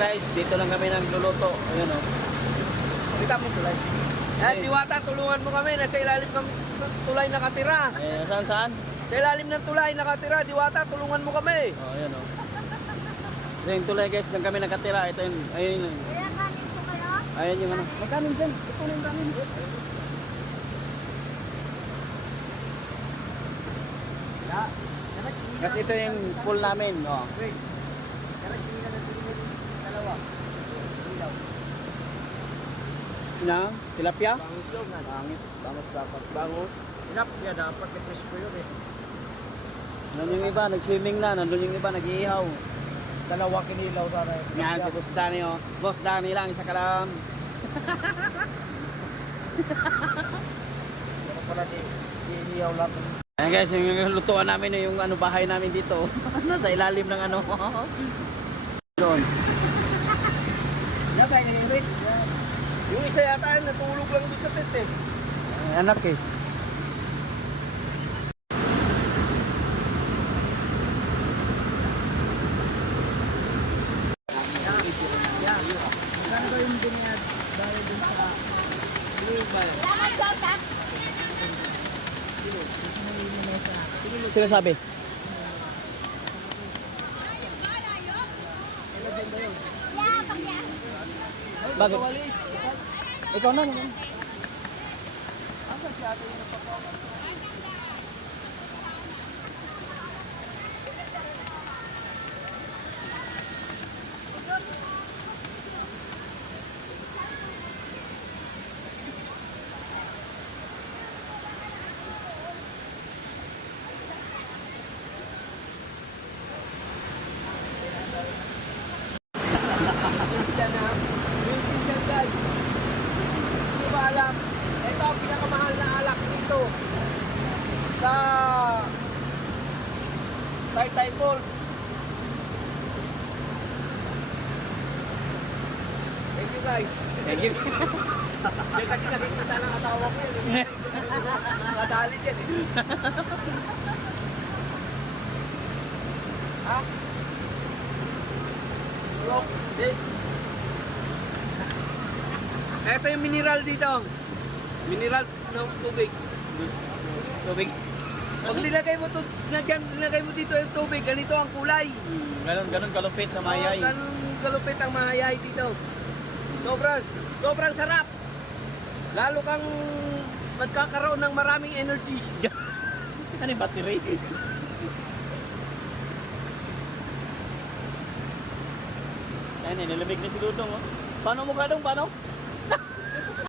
guys, dito lang kami nagluluto. Ayun oh. Kita mo tulay. Eh, Diwata, tulungan mo kami. Nasa ilalim ng tulay nakatira. Ayun, saan? Sa ilalim ng tulay nakatira. Diwata, tulungan mo kami. Oh, ayun oh. Ito yung tulay guys, dyan kami nakatira. Ito yung, ayun. Kaya kanin po kayo? Ayun yung ano. Magkanin dyan. Ito na yung kanin. Kasi ito yung pool namin. Oh. Na, tilapia? Bangit. Bangos dapat. Bango. Tilapia dapat. Kapres ko yun eh. Nandun yung iba, nag-swimming na. Nandun yung iba, nag-iihaw. Dalawa kinilaw sana eh. Yan, si Boss Danny oh. Boss Danny lang, isa ka lang. Ano pala iniyaw lang. Ayan guys, yung lutuan namin yung ano, bahay namin dito. Nasa ilalim ng ano. Doon. Yan tayo nangyari. Yung isa yata ay natulog lang doon sa tent eh. Anak eh. Magkano ba yung binayad bayad dun sa Sino ba yan? Salamat, Shota! Sino sabi? Bakit? Walis. Ikaw na naman. Asan si ate yung nagpapakaw? Yan na. Yung pinsel guys. Hindi ba alam? Ito ang pinakamahal na alak dito. Sa Taytay Falls. Thank you guys. Thank you. Yan kasi nakikita ng asawa ko yun. Nadali dyan eh. Ha? Rock, date. Ito yung mineral dito. Mineral ng tubig. Tubig. Pag nilagay mo dito yung tubig, ganito ang kulay. Ganon kalupit sa mayay. Ganun galupit ang mahayay dito. Sobrang sarap. Lalo kang magkakaroon ng maraming energy. Ano yung battery? Ayan, nilamig na si Dudong. Oh. Paano mo kadong? Paano?